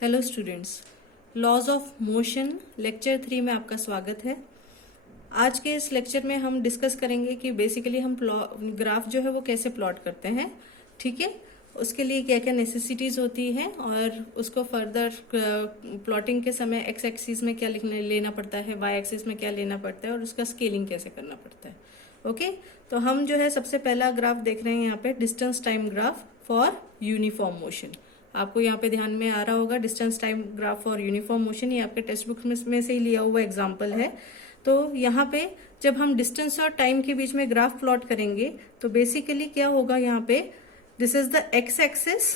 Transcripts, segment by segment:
Hello students, laws of motion lecture 3 में आपका स्वागत है। आज के इस लेक्चर में हम डिस्कस करेंगे कि बेसिकली हम ग्राफ जो है वो कैसे प्लॉट करते हैं। ठीक है, उसके लिए क्या क्या नेसेसिटीज होती हैं और उसको फर्दर प्लॉटिंग के समय एक्स एक्सिस में क्या लेना पड़ता है, वाई एक्सिस में क्या लेना पड़ता है और उसका स्केलिंग कैसे करना पड़ता है। ओके, तो हम जो है सबसे पहला ग्राफ देख रहे हैं यहाँ पे, distance time graph for uniform motion. आपको यहाँ पे ध्यान में आ रहा होगा distance time graph for uniform motion, ये आपके टेक्स्ट बुक में से ही लिया हुआ एग्जाम्पल है। तो यहाँ पे जब हम डिस्टेंस और टाइम के बीच में ग्राफ प्लॉट करेंगे तो बेसिकली क्या होगा, यहाँ पे this is the x axis,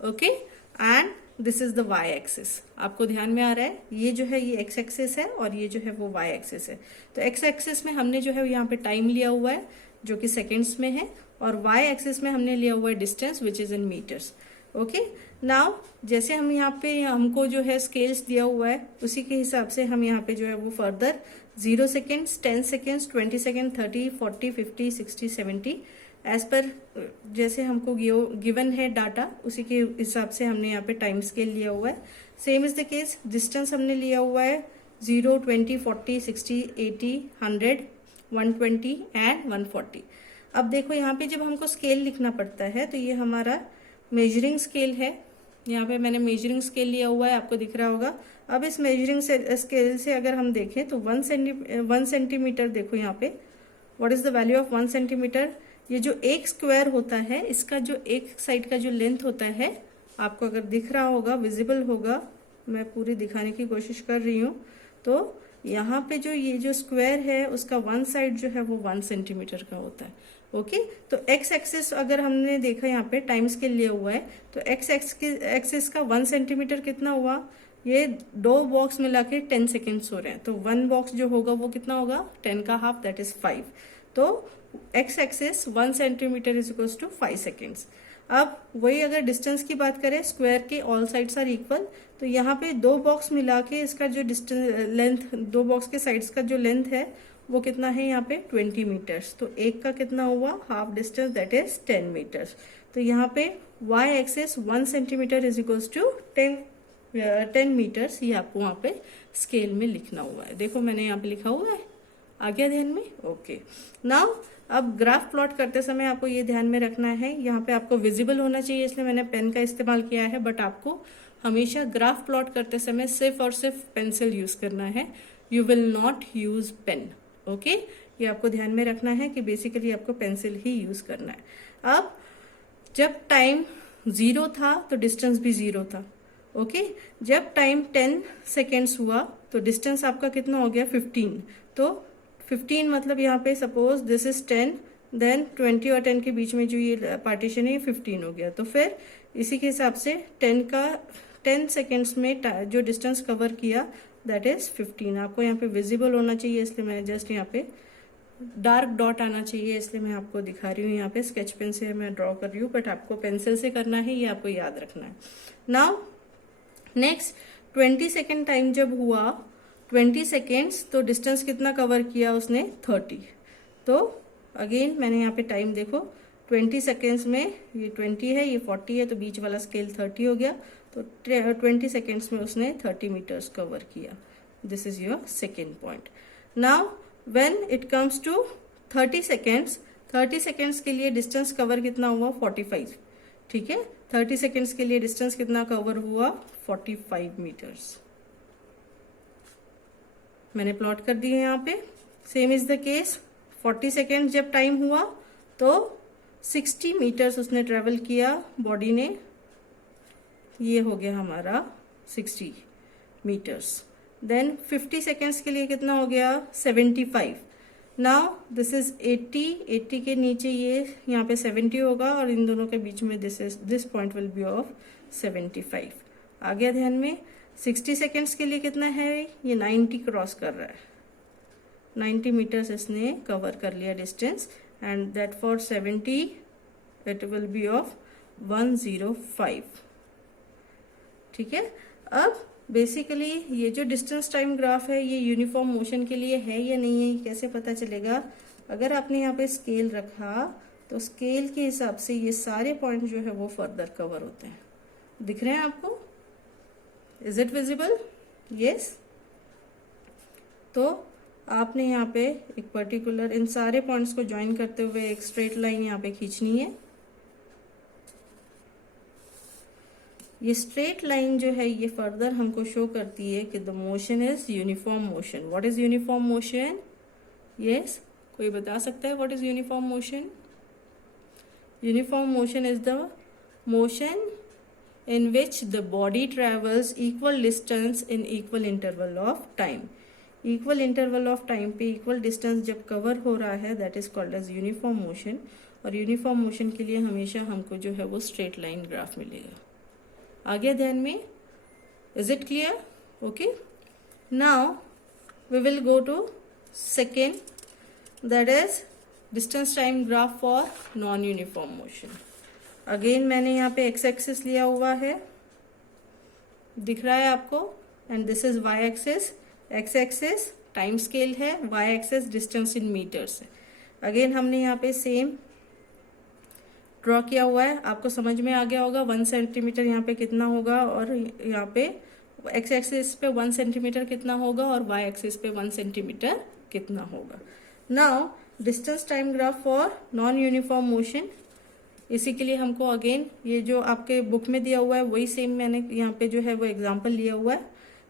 okay, and this is the y axis. आपको ध्यान में आ रहा है, ये जो है ये एक्स एक्सिस है और ये जो है वो वाई एक्सिस है। तो एक्स एक्सिस में हमने जो है यहाँ पे टाइम लिया हुआ है जो कि सेकेंड्स में है, और वाई एक्सिस में हमने लिया हुआ है distance which is in metres. Okay, now जैसे हम यहाँ पे हमको जो है स्केल्स दिया हुआ है उसी के हिसाब से हम यहाँ पे जो है वो further 0 seconds, 10 seconds, 20 second, 30, 40, 50, 60, 70 as पर जैसे हमको गिवन है डाटा उसी के हिसाब से हमने यहाँ पे टाइम स्केल लिया हुआ है। Same is the case, distance हमने लिया हुआ है 0, 20, 40, 60, 80, 100, 120 एंड 140। अब देखो यहाँ पे जब हमको स्केल लिखना पड़ता है तो ये हमारा मेजरिंग स्केल है। यहाँ पे मैंने मेजरिंग स्केल लिया हुआ है, आपको दिख रहा होगा। अब इस मेजरिंग स्केल से अगर हम देखें तो 1 सेंटीमीटर, देखो यहाँ पे what is the value of 1 centimetre. ये जो एक स्क्वायर होता है इसका जो एक साइड का जो लेंथ होता है, आपको अगर दिख रहा होगा, विजिबल होगा, मैं पूरी दिखाने की कोशिश कर रही हूँ। तो यहाँ पे जो ये जो स्क्वायर है उसका वन साइड जो है वो 1 सेंटीमीटर का होता है। ओके, तो एक्स एक्सिस अगर हमने देखा यहाँ पे टाइम स्केल लिया हुआ है तो एक्स एक्सिस का 1 सेंटीमीटर कितना हुआ, ये दो बॉक्स मिला के 10 सेकेंड्स हो रहे हैं। तो वन बॉक्स जो होगा वो कितना होगा, 10 का हाफ, दैट इज 5। तो x axis 1 centimetre is equal to 5 seconds. अब वही अगर डिस्टेंस की बात करें, स्क्वायर के ऑल साइड्स आर इक्वल, तो यहाँ पे दो बॉक्स मिला के इसका जो डिस्टेंस लेंथ, दो बॉक्स के साइड्स का जो लेंथ है वो कितना है यहाँ पे 20 मीटर्स। तो एक का कितना हुआ, half distance, that is 10 metres. तो यहाँ पे y axis 1 centimetre is equals to 10 metres, ये आपको वहां पे स्केल में लिखना हुआ है। देखो मैंने यहाँ पे लिखा हुआ है, आ गया ध्यान में। ओके, नाउ अब ग्राफ प्लॉट करते समय आपको ये ध्यान में रखना है, यहाँ पे आपको विजिबल होना चाहिए इसलिए मैंने पेन का इस्तेमाल किया है, बट आपको हमेशा ग्राफ प्लॉट करते समय सिर्फ और सिर्फ पेंसिल यूज करना है, you will not use pen. Okay, ये आपको ध्यान में रखना है कि बेसिकली आपको पेंसिल ही यूज करना है। अब जब टाइम 0 था तो डिस्टेंस भी 0 था। ओके, जब टाइम 10 सेकेंड्स हुआ तो डिस्टेंस आपका कितना हो गया, 15। तो 15 मतलब यहाँ पे सपोज दिस इज 10, देन 20 और 10 के बीच में जो ये पार्टीशन है ये 15 हो गया। तो फिर इसी के हिसाब से 10 सेकेंड्स में जो डिस्टेंस कवर किया दैट इज 15। आपको यहाँ पे विजिबल होना चाहिए इसलिए मैंने जस्ट यहाँ पे डार्क डॉट आना चाहिए इसलिए मैं आपको दिखा रही हूँ। यहाँ पे स्केच पेन से मैं ड्रॉ कर रही हूँ, बट आपको पेंसिल से करना है, ये आपको याद रखना है। नाउ नेक्स्ट 20 सेकेंड टाइम जब हुआ, 20 सेकेंड्स, तो डिस्टेंस कितना कवर किया उसने, 30। तो अगेन मैंने यहाँ पे टाइम देखो, 20 सेकेंड्स में ये 20 है, ये 40 है, तो बीच वाला स्केल 30 हो गया। तो 20 सेकेंड्स में उसने 30 मीटर्स कवर किया। This is your second point. Now when it comes to 30 seconds, 30 seconds के लिए डिस्टेंस कवर कितना हुआ, 45। ठीक है, 30 सेकेंड्स के लिए डिस्टेंस कितना कवर हुआ, 45 मीटर्स। मैंने प्लॉट कर दिए यहाँ पे। Same is the case, 40 second जब टाइम हुआ तो 60 मीटर्स उसने ट्रेवल किया बॉडी ने, ये हो गया हमारा 60 मीटर्स। देन 50 सेकेंड्स के लिए कितना हो गया, 75। नाउ दिस इज 80 के नीचे ये यहाँ पे 70 होगा और इन दोनों के बीच में this point will be of 75। आ गया ध्यान में। 60 सेकेंड्स के लिए कितना है, ये 90 क्रॉस कर रहा है, 90 मीटर्स इसने कवर कर लिया distance, and that for 70 it will be of 105। ठीक है, अब बेसिकली ये जो डिस्टेंस टाइम ग्राफ है ये यूनिफॉर्म मोशन के लिए है या नहीं है, कैसे पता चलेगा। अगर आपने यहाँ पे स्केल रखा तो स्केल के हिसाब से ये सारे पॉइंट जो है वो फर्दर कवर होते हैं। दिख रहे हैं आपको, इज इट विजिबल? यस। तो आपने यहाँ पे एक पर्टिकुलर इन सारे पॉइंट्स को ज्वाइन करते हुए एक स्ट्रेट लाइन यहाँ पे खींचनी है। ये स्ट्रेट लाइन जो है ये फर्दर हमको शो करती है कि the motion is uniform motion. What is uniform motion? Yes, कोई बता सकता है what is uniform motion? Uniform motion is the motion in which the body travels equal distance in equal interval of time. Equal interval of time पे equal distance जब cover हो रहा है that is called as uniform motion, और uniform motion के लिए हमेशा हमको जो है वो straight line graph मिलेगा। आगे ध्यान में, is it clear? Okay, now we will go to second, that is distance time graph for non-uniform motion. Again मैंने यहाँ पे एक्स एक्सिस लिया हुआ है, दिख रहा है आपको, and this is Y axis. X axis time scale है, Y axis distance in metres है। अगेन हमने यहाँ पे सेम ड्रॉ किया हुआ है, आपको समझ में आ गया होगा 1 सेंटीमीटर यहाँ पे कितना होगा, और यहाँ पे एक्स एक्सिस पे 1 सेंटीमीटर कितना होगा और वाई एक्सिस पे 1 सेंटीमीटर कितना होगा। Now distance time graph for non uniform motion, इसी के लिए हमको अगेन ये जो आपके बुक में दिया हुआ है वही सेम मैंने यहाँ पे जो है वो एग्जांपल लिया हुआ है।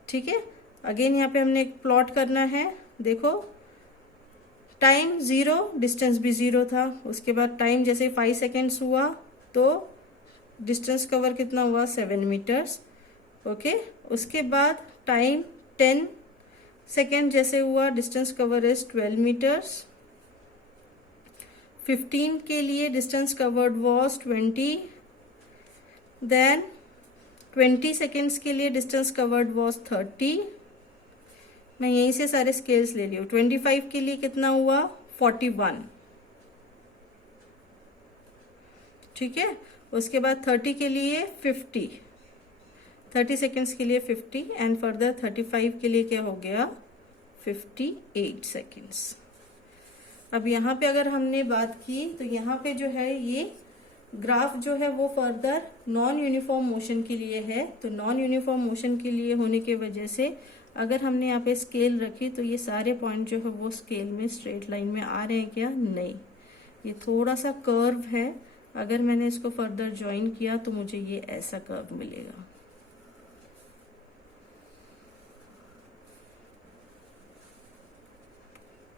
ठीक है, अगेन यहाँ पे हमने एक प्लॉट करना है। देखो टाइम 0, डिस्टेंस भी 0 था, उसके बाद टाइम जैसे 5 सेकेंड्स हुआ तो डिस्टेंस कवर कितना हुआ 7 मीटर्स। ओके, उसके बाद टाइम 10 सेकेंड जैसे हुआ, डिस्टेंस कवर इज 12 मीटर्स। 15 के लिए distance covered was 20, then 20 seconds के लिए डिस्टेंस कवर्ड वॉज 30। मैं यहीं से सारे स्केल्स ले लिया। 25 के लिए कितना हुआ 41। ठीक है, उसके बाद 30 के लिए 50, 30 सेकेंड्स के लिए 50, एंड फर्दर 35 के लिए क्या हो गया 58 सेकेंड्स। अब यहाँ पे अगर हमने बात की तो यहाँ पे जो है ये ग्राफ जो है वो फर्दर नॉन यूनिफॉर्म मोशन के लिए है। तो नॉन यूनिफॉर्म मोशन के लिए होने के वजह से अगर हमने यहाँ पे स्केल रखी तो ये सारे पॉइंट जो है वो स्केल में स्ट्रेट लाइन में आ रहे हैं क्या? नहीं, ये थोड़ा सा कर्व है। अगर मैंने इसको फर्दर ज्वाइन किया तो मुझे ये ऐसा कर्व मिलेगा।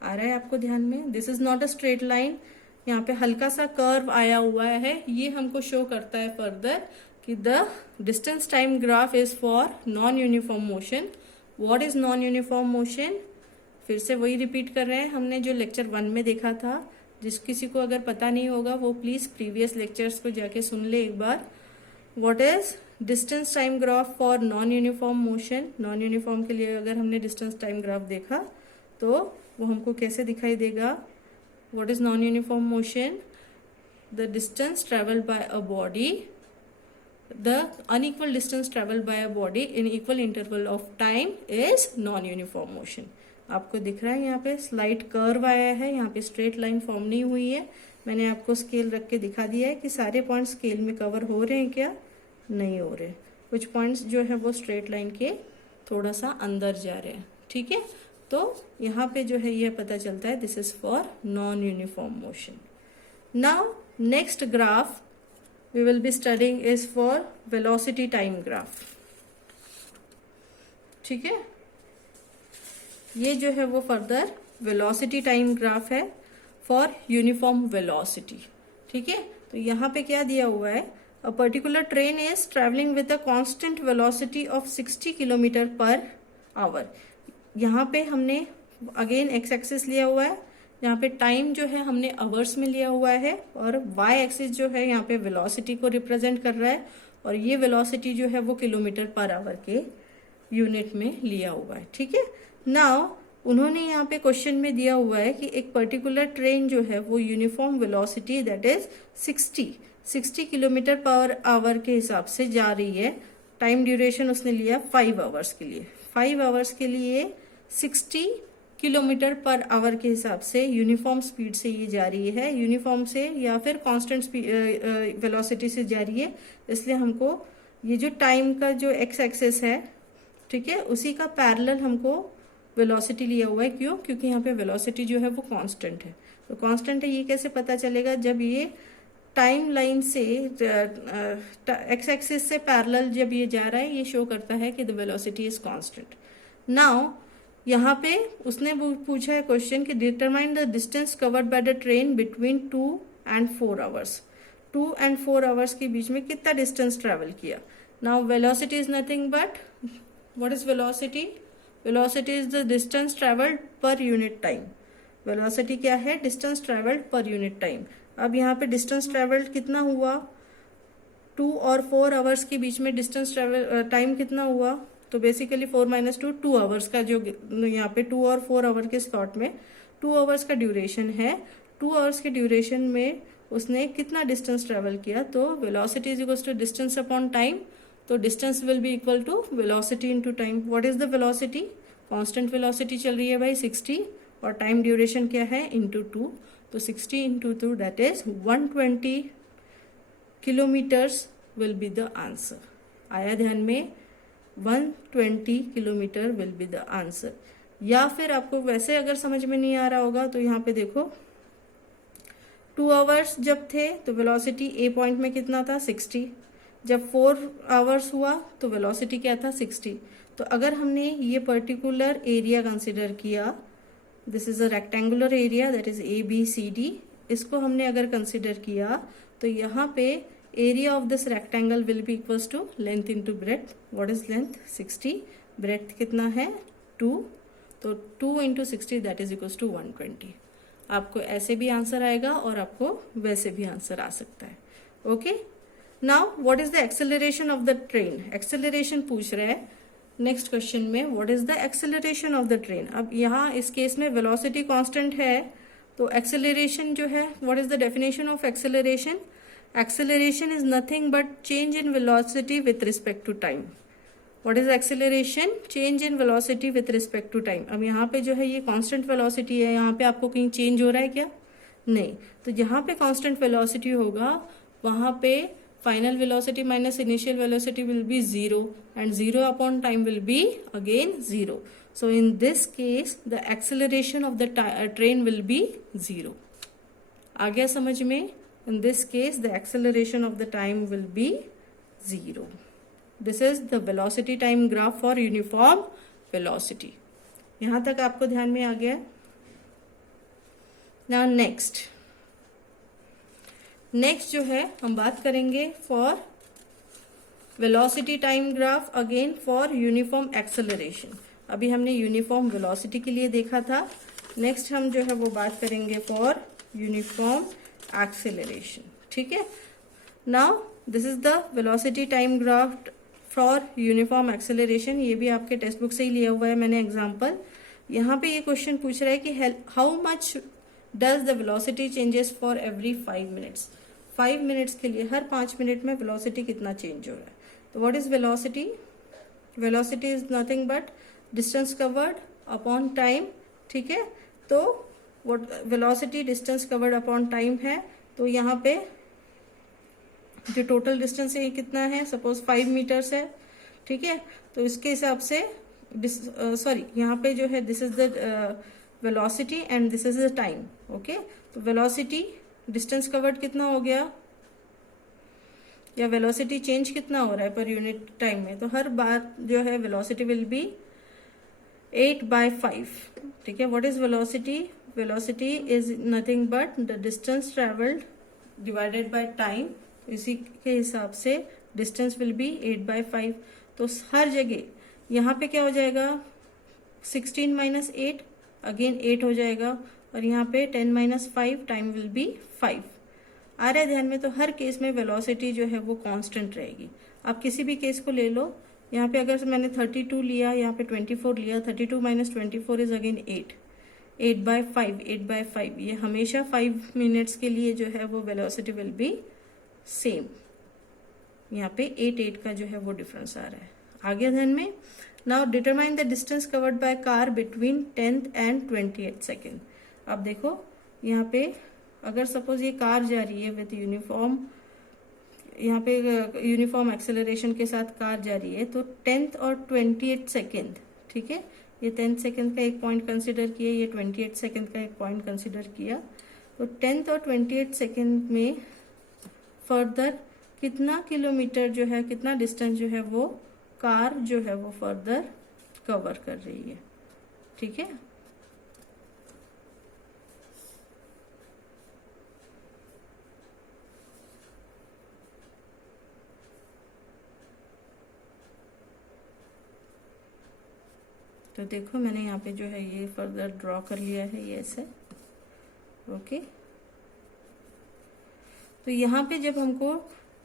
आ रहा है आपको ध्यान में? This is not a straight line, यहाँ पे हल्का सा कर्व आया हुआ है। ये हमको शो करता है फर्दर कि the distance time graph is for non uniform motion. What is non uniform motion? फिर से वही रिपीट कर रहे हैं, हमने जो लेक्चर 1 में देखा था। जिस किसी को अगर पता नहीं होगा वो प्लीज प्रीवियस लेक्चर्स को जाके सुन ले एक बार। What is distance time graph for non uniform motion? Non uniform के लिए अगर हमने डिस्टेंस टाइम ग्राफ देखा तो वो हमको कैसे दिखाई देगा? What is non uniform motion? The distance travelled by a body, the unequal distance travelled by a body in equal interval of time is non uniform motion. आपको दिख रहा है यहाँ पे स्लाइट कर्व आया है, यहाँ पे स्ट्रेट लाइन फॉर्म नहीं हुई है। मैंने आपको स्केल रख के दिखा दिया है कि सारे पॉइंट स्केल में कवर हो रहे हैं क्या? नहीं हो रहे, कुछ पॉइंट्स जो है वो स्ट्रेट लाइन के थोड़ा सा अंदर जा रहे हैं। ठीक है, तो यहाँ पे जो है ये पता चलता है this is for non uniform motion. Now next graph we will be studying is for velocity time graph. ठीक है, ये जो है वो फर्दर वेलोसिटी टाइम ग्राफ है फॉर यूनिफॉर्म वेलोसिटी। ठीक है, तो यहाँ पे क्या दिया हुआ है? A particular train is travelling with a constant velocity of 60 kilometre per hour. यहाँ पे हमने अगेन एक्स एक्सिस लिया हुआ है, यहाँ पे टाइम जो है हमने आवर्स में लिया हुआ है, और वाई एक्सिस जो है यहाँ पे वेलोसिटी को रिप्रेजेंट कर रहा है, और ये वेलोसिटी जो है वो किलोमीटर पर आवर के यूनिट में लिया हुआ है। ठीक है, नाउ उन्होंने यहाँ पे क्वेश्चन में दिया हुआ है कि एक पर्टिकुलर ट्रेन जो है वो uniform velocity that is 60 kilometre per our के हिसाब से जा रही है। टाइम ड्यूरेशन उसने लिया 5 आवर्स के लिए। 5 आवर्स के लिए 60 किलोमीटर पर आवर के हिसाब से यूनिफॉर्म स्पीड से ये जा रही है, यूनिफॉर्म से या फिर कांस्टेंट वेलोसिटी से जा रही है। इसलिए हमको ये जो टाइम का जो एक्स एक्सिस है ठीक है, उसी का पैरेलल हमको वेलोसिटी लिया हुआ है। क्यों? क्योंकि यहाँ पे वेलोसिटी जो है वो कांस्टेंट है। तो कांस्टेंट है ये कैसे पता चलेगा? जब ये टाइम लाइन से एक्स एक्सिस से पैरेलल जब ये जा रहा है, ये शो करता है कि the velocity is constant. Now यहाँ पे उसने पूछा है क्वेश्चन कि determine the distance covered by the train between 2 and 4 hours। 2 and 4 hours के बीच में कितना डिस्टेंस ट्रेवल किया। Now velocity is nothing but, what is velocity? Velocity is the distance travelled per unit time. Velocity क्या है? Distance travelled per unit time. अब यहाँ पे distance travelled कितना हुआ? 2 और 4 आवर्स के बीच में डिस्टेंस ट्रेवल टाइम कितना हुआ? तो बेसिकली 4 - 2 2 आवर्स का, जो यहाँ पे 2 और 4 आवर के स्लॉट में 2 आवर्स का ड्यूरेशन है। 2 आवर्स के ड्यूरेशन में उसने कितना डिस्टेंस ट्रेवल किया? तो velocity is equal to distance upon time. तो distance will be equal to velocity into time. What is the velocity? Constant velocity चल रही है भाई 60, और टाइम ड्यूरेशन क्या है? इनटू 2। तो 60 × 2 that is 120 kilometres will be the answer. आया ध्यान में? 120 kilometre will be the answer. या फिर आपको वैसे अगर समझ में नहीं आ रहा होगा तो यहाँ पे देखो, 2 आवर्स जब थे तो वेलोसिटी ए पॉइंट में कितना था? 60। जब 4 आवर्स हुआ तो वेलोसिटी क्या था? 60। तो अगर हमने ये पर्टिकुलर एरिया कंसिडर किया, this is a rectangular area that is ABCD, इसको हमने अगर कंसिडर किया तो यहाँ पे area of this rectangle will be equals to length into breadth. What is length? 60। Breadth कितना है? 2। तो 2 × 60 दैट इज इक्वल्स टू 120। आपको ऐसे भी आंसर आएगा और आपको वैसे भी आंसर आ सकता है। Okay, now what is the acceleration of the train? Acceleration पूछ रहा है नेक्स्ट क्वेश्चन में, what is the acceleration of the train. अब यहाँ इस केस में वेलोसिटी कांस्टेंट है, तो एक्सेलरेशन जो है, what is the definition of acceleration? Acceleration is nothing but change in velocity with respect to time. What is acceleration? Change in velocity with respect to time. अब यहाँ पे जो है ये कांस्टेंट वेलोसिटी है, यहाँ पे आपको कहीं चेंज हो रहा है क्या? नहीं। तो जहाँ पे कांस्टेंट वेलोसिटी होगा वहां पे final velocity minus initial velocity will be 0 and 0 upon time will be again 0। So in this case the acceleration of the train will be 0। आ गया समझ में? In this case the acceleration of the time will be 0। This is the velocity time graph for uniform velocity. यहां तक आपको ध्यान में आ गया? Now next जो है हम बात करेंगे for velocity time graph again for uniform acceleration. अभी हमने यूनिफॉर्म वेलोसिटी के लिए देखा था। नेक्स्ट हम जो है वो बात करेंगे फॉर यूनिफॉर्म एक्सेलरेशन। ठीक है, now this is the velocity time graph for uniform acceleration. ये भी आपके टेक्स्ट बुक से ही लिया हुआ है मैंने एग्जाम्पल। यहाँ पे ये क्वेश्चन पूछ रहा है कि how much does the velocity changes for every 5 minutes. 5 minutes के लिए हर 5 मिनट में वेलोसिटी कितना चेंज हो रहा है। तो what is velocity? Velocity is nothing but distance covered upon time. ठीक है, तो what velocity distance covered upon time है। तो यहाँ पे जो टोटल डिस्टेंस है ये कितना है? सपोज 5 मीटर्स है। ठीक है, तो इसके हिसाब से सॉरी यहाँ पे जो है this is the velocity and this is the time. Okay, तो वेलोसिटी डिस्टेंस कवर्ड कितना हो गया, या वेलोसिटी चेंज कितना हो रहा है पर यूनिट टाइम में? तो हर बार जो है वेलोसिटी विल बी 8/5। ठीक है, what is velocity? Velocity is nothing but the distance travelled divided by time. इसी के हिसाब से डिस्टेंस विल बी 8/5। तो हर जगह यहाँ पे क्या हो जाएगा? 16 - 8 अगेन 8 हो जाएगा, और यहाँ पे 10 - 5 टाइम विल बी 5। आ रहा है ध्यान में? तो हर केस में वेलोसिटी जो है वो कांस्टेंट रहेगी। आप किसी भी केस को ले लो, यहाँ पे अगर मैंने 32 लिया, यहाँ पे 24 लिया, 32 - 24 इज अगेन 8। 8/5 8/5 ये हमेशा 5 मिनट्स के लिए जो है वो वेलोसिटी विल बी सेम। यहाँ पे 8 का जो है वो डिफरेंस आ रहा है। आगे ध्यान में? Now determine the distance covered by car between 10th and 28th second. अब देखो यहाँ पे अगर सपोज ये कार जा रही है विथ यूनिफॉर्म यहाँ पे यूनिफॉर्म एक्सेलरेशन के साथ कार जा रही है, तो 10th और 28 सेकेंड, ठीक है, ये 10 सेकेंड का एक पॉइंट कंसिडर किया, ये 28 सेकेंड का एक पॉइंट कंसिडर किया। तो 10th और 28 सेकेंड में फर्दर कितना किलोमीटर जो है, कितना डिस्टेंस जो है वो कार जो है वो फर्दर कवर कर रही है, ठीक है। तो देखो मैंने यहाँ पे जो है ये फर्दर ड्रॉ कर लिया है, ये ऐसे, ओके। तो यहाँ पे जब हमको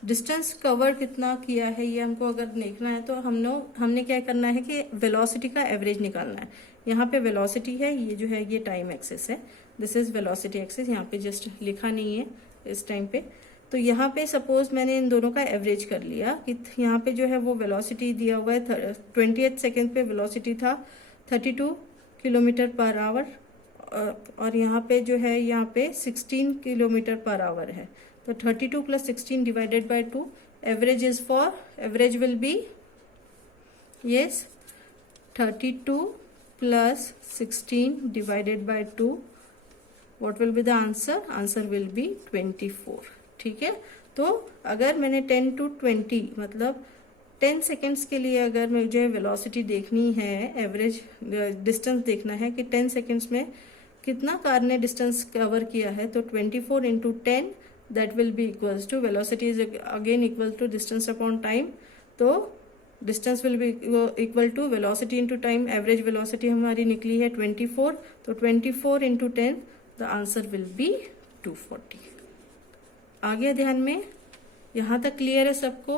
डिस्टेंस कवर कितना किया है ये हमको अगर देखना है, तो हमने क्या करना है कि वेलोसिटी का एवरेज निकालना है। यहाँ पे वेलोसिटी है, ये जो है ये टाइम एक्सिस है, दिस इज वेलोसिटी एक्सिस, यहाँ पे जस्ट लिखा नहीं है इस टाइम पे। तो यहाँ पे सपोज मैंने इन दोनों का एवरेज कर लिया कि यहाँ पे जो है वो वेलोसिटी दिया हुआ है 28 सेकेंड पे वेलोसिटी था 32 किलोमीटर पर आवर, और यहाँ पे जो है यहाँ पे 16 किलोमीटर पर आवर है। तो 32 plus 16 divided by 2, average is for, average will be, yes, 32 plus 16 divided by 2, what will be the answer, answer will B 24, ठीक है। तो अगर मैंने 10 to 20 मतलब 10 सेकेंड्स के लिए अगर मुझे वेलोसिटी देखनी है, एवरेज डिस्टेंस देखना है कि 10 सेकेंड्स में कितना कार ने डिस्टेंस कवर किया है, तो 24 into 10 that will be equals to, velocity is again equal to distance upon time, तो distance will be equal to velocity into time, average velocity हमारी निकली है 24, तो 24 into 10 the answer will be 240। आ गया ध्यान में, यहाँ तक क्लियर है सबको।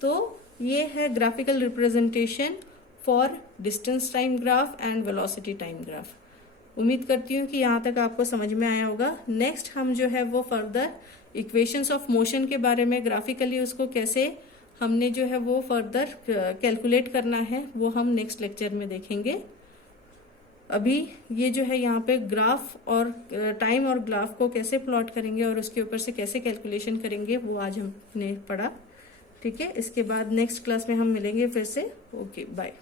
तो ये है graphical representation for distance time graph and velocity time graph. उम्मीद करती हूँ कि यहाँ तक आपको समझ में आया होगा। नेक्स्ट हम जो है वो फर्दर इक्वेशंस ऑफ मोशन के बारे में ग्राफिकली उसको कैसे हमने जो है वो फर्दर कैलकुलेट करना है, वो हम नेक्स्ट लेक्चर में देखेंगे। अभी ये जो है यहाँ पे ग्राफ और टाइम और ग्राफ को कैसे प्लॉट करेंगे और उसके ऊपर से कैसे कैलकुलेशन करेंगे वो आज हमने पढ़ा, ठीक है। इसके बाद नेक्स्ट क्लास में हम मिलेंगे फिर से। Okay, bye.